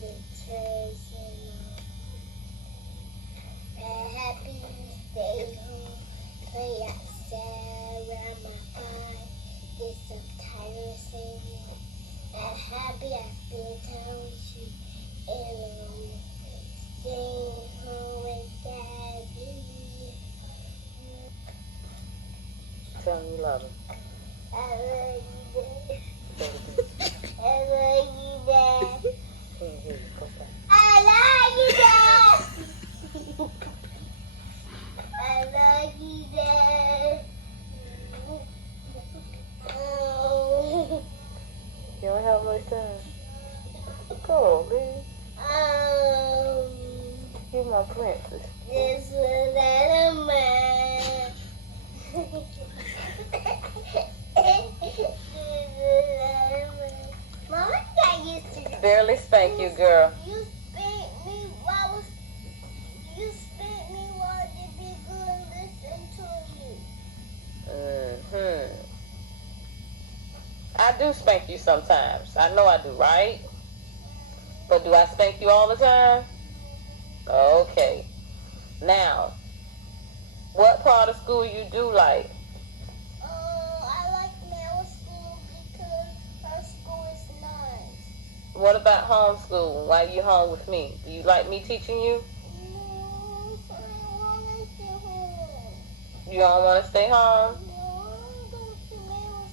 the church and happy stay home, play outside around my heart, get some tired of singing, and happy I spend time with you, and stay home with Daddy. Tell me you love him. I love you, Dad. I love you, Dad. Can't hear you. Go back. I love you, Dad. I love you, Dad. You don't have much time. Go, baby. You're my princess. This was that of mine. Mama got used to this. Barely spank you, girl. You spanked me while the big girl listened to you. I do spank you sometimes. I know I do, right? But do I spank you all the time? Okay. Now, what part of school you do like? I like middle school because our school is nice. What about homeschool? Why are you home with me? Do you like me teaching you? No, I want to stay home. You don't want to stay home? No, I want to go to middle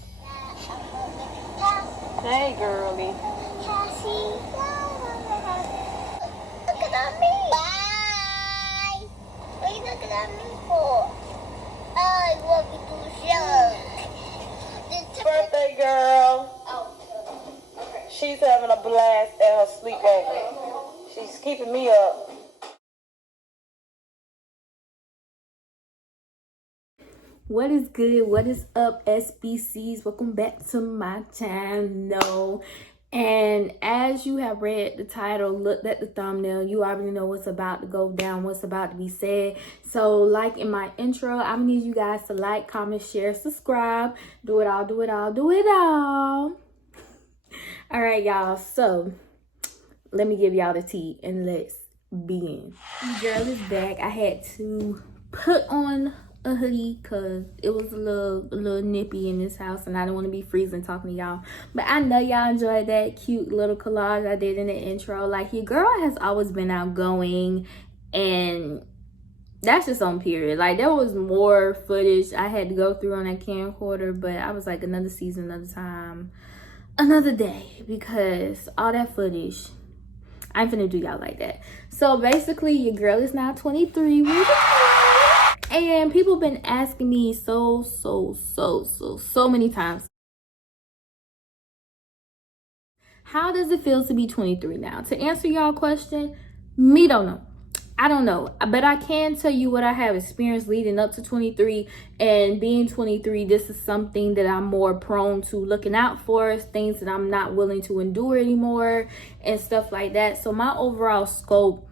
school. Hey, girlie. Cassie, look at me. Bye. What are you looking at me for? I want to do show. Birthday girl. Oh, okay. She's having a blast at her sleepover. She's keeping me up. What is good? What is up, SBCs? Welcome back to my channel. And as you have read the title, looked at the thumbnail, you already know what's about to go down, what's about to be said. So like in my intro, I'm gonna need you guys to like, comment, share, subscribe, do it all, do it all, do it all. All right, y'all. So let me give y'all the tea and let's begin. Girl is back. I had to put on a hoodie because it was a little nippy in this house and I don't want to be freezing talking to y'all, but I know y'all enjoyed that cute little collage I did in the intro. Like, your girl has always been outgoing, and that's just on period. Like, there was more footage I had to go through on that camcorder, but I was like, another season, another time, another day, because all that footage, I ain't finna do y'all like that. So basically, your girl is now 23. And people been asking me so many times, how does it feel to be 23 now? To answer y'all question, me don't know. I don't know, but I can tell you what I have experienced leading up to 23, and being 23, this is something that I'm more prone to looking out for, things that I'm not willing to endure anymore and stuff like that. So my overall scope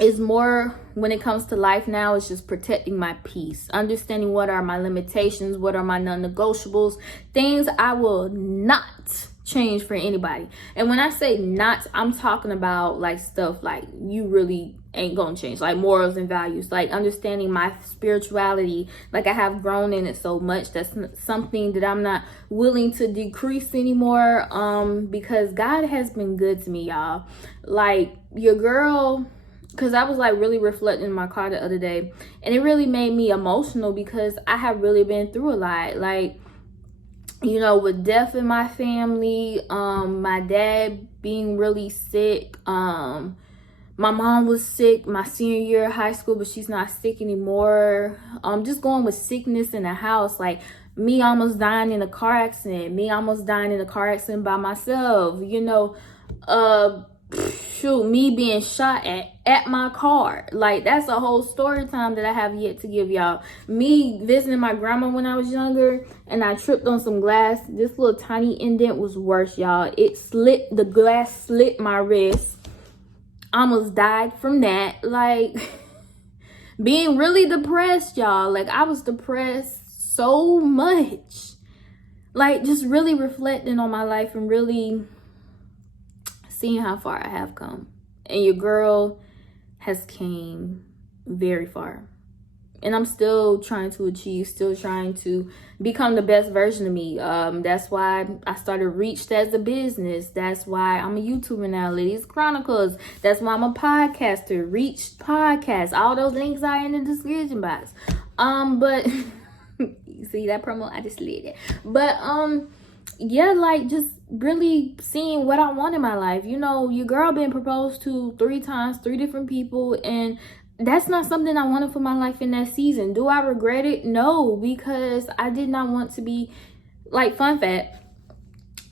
is more, when it comes to life now, it's just protecting my peace, understanding what are my limitations, what are my non-negotiables, things I will not change for anybody. And when I say not, I'm talking about like stuff like you really ain't gonna change, like morals and values, like understanding my spirituality. Like, I have grown in it so much, that's something that I'm not willing to decrease anymore, because God has been good to me, y'all. Like, your girl, because I was like really reflecting in my car the other day, and it really made me emotional because I have really been through a lot. Like, you know, with death in my family, my dad being really sick, my mom was sick my senior year of high school, but she's not sick anymore. Just going with sickness in the house, like me almost dying in a car accident, by myself, you know, me being shot at my car. Like, that's a whole story time that I have yet to give y'all. Me visiting my grandma when I was younger, and I tripped on some glass. This little tiny indent was worse, y'all. The glass slit my wrist. Almost died from that. Like, being really depressed, y'all. Like, I was depressed so much. Like, just really reflecting on my life and really seeing how far I have come. And your girl has came very far. And I'm still trying to achieve, still trying to become the best version of me. That's why I started Reached as a business. That's why I'm a YouTuber now, Lydia's Chronicles. That's why I'm a podcaster, Reached Podcast. All those links are in the description box. But you see that promo? I just slid it. But yeah, like just really seeing what I want in my life. You know, your girl been proposed to 3 times, 3 different people, and that's not something I wanted for my life in that season. Do I regret it? No, because I did not want to be, like, fun fact,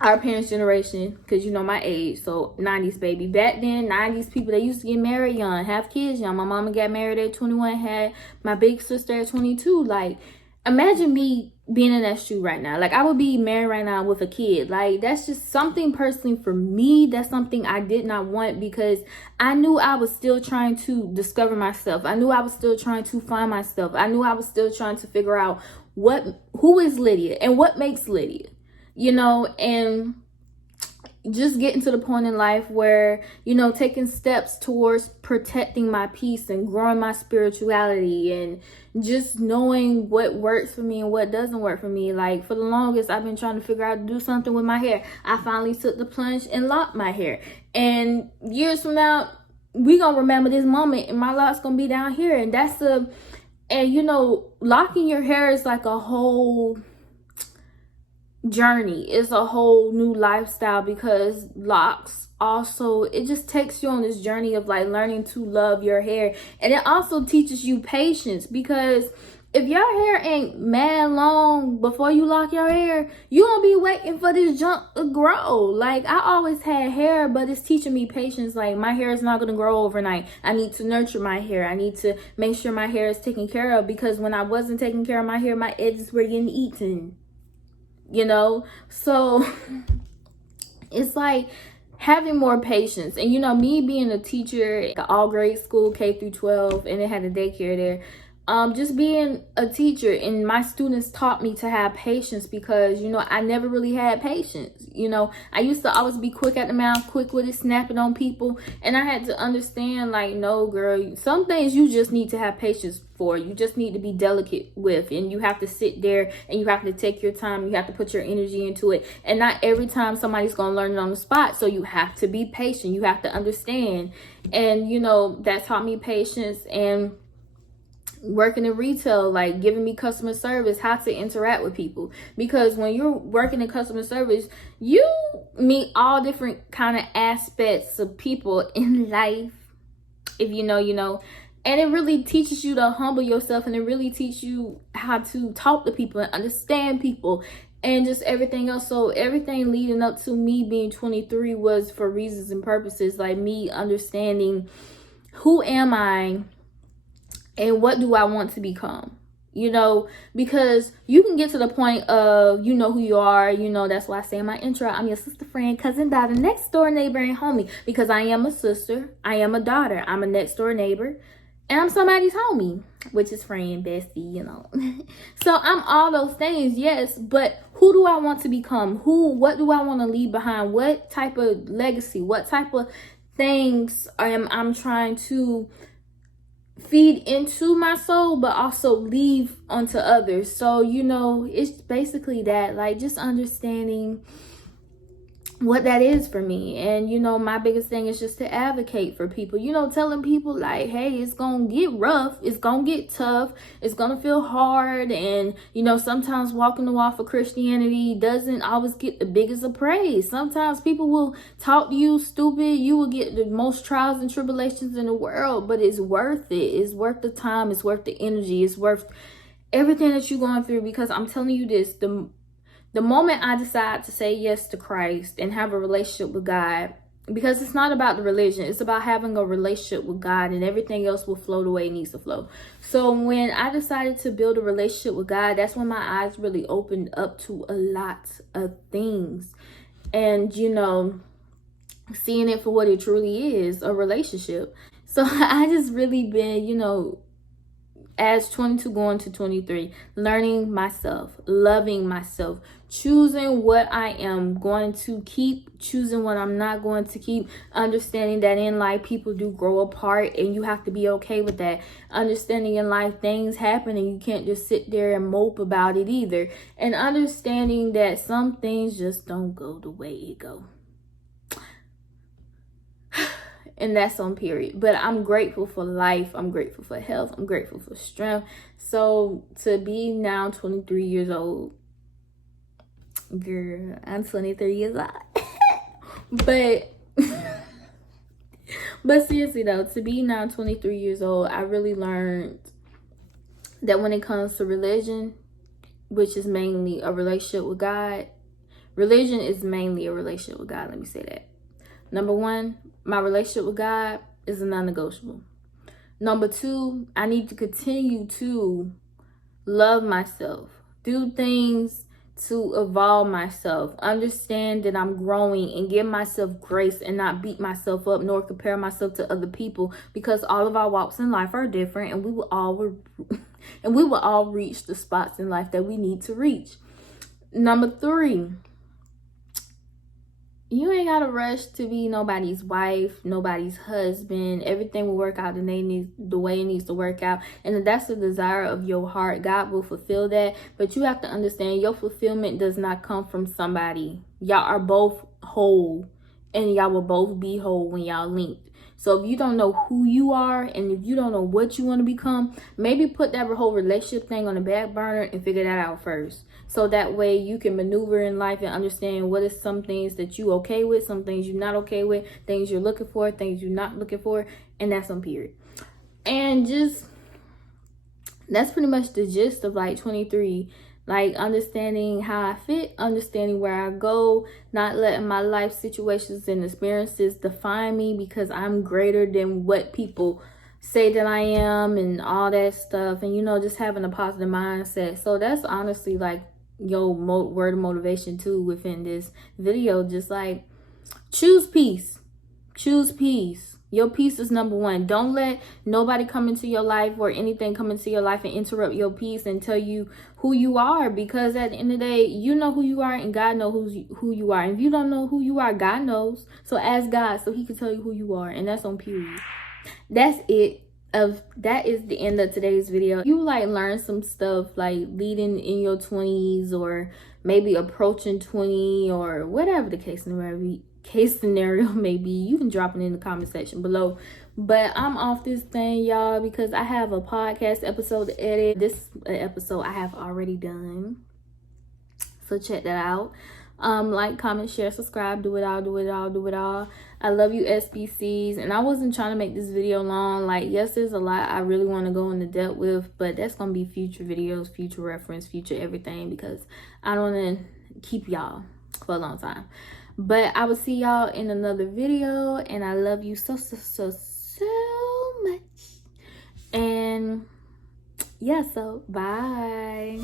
our parents' generation, because you know my age, so 90s baby. Back then, 90s people, they used to get married young, have kids young. My mama got married at 21, had my big sister at 22. Like, imagine me being in that shoe right now. Like, I would be married right now with a kid. Like, that's just something personally for me. That's something I did not want, because I knew I was still trying to discover myself. I knew I was still trying to find myself. I knew I was still trying to figure out who is Lydia and what makes Lydia, you know, and just getting to the point in life where, you know, taking steps towards protecting my peace and growing my spirituality, and just knowing what works for me and what doesn't work for me. Like, for the longest, I've been trying to figure out how to do something with my hair. I finally took the plunge and locked my hair. And years from now, we gonna remember this moment, and my lock's gonna be down here. And and you know, locking your hair is like a whole journey. It's a whole new lifestyle, because locks also, it just takes you on this journey of like learning to love your hair. And it also teaches you patience, because if your hair ain't mad long before you lock your hair, you gonna be waiting for this junk to grow. Like, I always had hair, but it's teaching me patience. Like, my hair is not gonna grow overnight. I need to nurture my hair. I need to make sure my hair is taken care of, because when I wasn't taking care of my hair, my edges were getting eaten, you know. So it's like having more patience. And you know, me being a teacher at all grade school, K through 12, and it had a daycare there, just being a teacher, and my students taught me to have patience, because you know, I never really had patience. You know, I used to always be quick at the mouth, quick with it, snapping on people, and I had to understand, like, no girl, some things you just need to have patience for. You just need to be delicate with, and you have to sit there and you have to take your time. You have to put your energy into it, and not every time somebody's gonna learn it on the spot. So you have to be patient. You have to understand. And you know, that taught me patience. And working in retail, like giving me customer service, how to interact with people, because when you're working in customer service, you meet all different kind of aspects of people in life. If you know, you know. And it really teaches you to humble yourself, and it really teaches you how to talk to people and understand people, and just everything else. So everything leading up to me being 23 was for reasons and purposes, like me understanding who am I and what do I want to become, you know, because you can get to the point of, you know who you are, you know. That's why I say in my intro, I'm your sister, friend, cousin, daughter, next door neighbor, and homie, because I am a sister, I am a daughter, I'm a next door neighbor, and I'm somebody's homie, which is friend, bestie, you know. So I'm all those things, yes, but who do I want to become? What do I want to leave behind? What type of legacy, what type of things I'm trying to feed into my soul, but also leave onto others? So, you know, it's basically that, like, just understanding what that is for me. And you know, my biggest thing is just to advocate for people, you know, telling people like, hey, it's gonna get rough, it's gonna get tough, it's gonna feel hard. And you know, sometimes walking the walk for Christianity doesn't always get the biggest of praise. Sometimes people will talk to you stupid, you will get the most trials and tribulations in the world, but it's worth it. It's worth the time, it's worth the energy, it's worth everything that you're going through. Because I'm telling you this, the moment I decide to say yes to Christ and have a relationship with God, because it's not about the religion, it's about having a relationship with God, and everything else will flow the way it needs to flow. So when I decided to build a relationship with God, that's when my eyes really opened up to a lot of things. And you know, seeing it for what it truly is, a relationship. So I just really been, you know, as 22 going to 23, learning myself, loving myself, choosing what I am going to keep, choosing what I'm not going to keep, understanding that in life people do grow apart and you have to be okay with that. Understanding in life things happen and you can't just sit there and mope about it either. And understanding that some things just don't go the way it go. And that's on period. But I'm grateful for life. I'm grateful for health. I'm grateful for strength. So to be now 23 years old, girl, I'm 23 years old. But seriously though, to be now 23 years old, I really learned that when it comes to religion, which is mainly a relationship with God, religion is mainly a relationship with God. Let me say that. Number one, my relationship with God is a non-negotiable. Number two, I need to continue to love myself, do things to evolve myself, understand that I'm growing, and give myself grace and not beat myself up nor compare myself to other people, because all of our walks in life are different, and we will all reach the spots in life that we need to reach. Number three, you ain't gotta rush to be nobody's wife, nobody's husband. Everything will work out the way it needs to work out. And if that's the desire of your heart, God will fulfill that. But you have to understand, your fulfillment does not come from somebody. Y'all are both whole, and y'all will both be whole when y'all linked. So if you don't know who you are, and if you don't know what you want to become, maybe put that whole relationship thing on the back burner and figure that out first. So that way you can maneuver in life and understand what is some things that you okay with, some things you're not okay with, things you're looking for, things you're not looking for, and that's on period. And just, that's pretty much the gist of like 23. Like understanding how I fit, understanding where I go, not letting my life situations and experiences define me, because I'm greater than what people say that I am and all that stuff. And, you know, just having a positive mindset. So that's honestly like your word of motivation too within this video. Just like, choose peace. Choose peace. Your peace is number one. Don't let nobody come into your life or anything come into your life and interrupt your peace and tell you who you are. Because at the end of the day, you know who you are and God knows who you are. And if you don't know who you are, God knows. So ask God so he can tell you who you are. And that's on period. That's it. That is the end of today's video. You like learn some stuff like leading in your 20s or maybe approaching 20 or whatever the case scenario may be, you can drop it in the comment section below. But I'm off this thing, y'all, because I have a podcast episode to edit. This episode I have already done, so check that out. Like, comment, share, subscribe, do it all. I love you, SBCs. And I wasn't trying to make this video long. Like, yes, there's a lot I really want to go into depth with, but that's gonna be future videos, future reference, future everything, because I don't want to keep y'all for a long time. But I will see y'all in another video, and I love you so much. And yeah, so bye.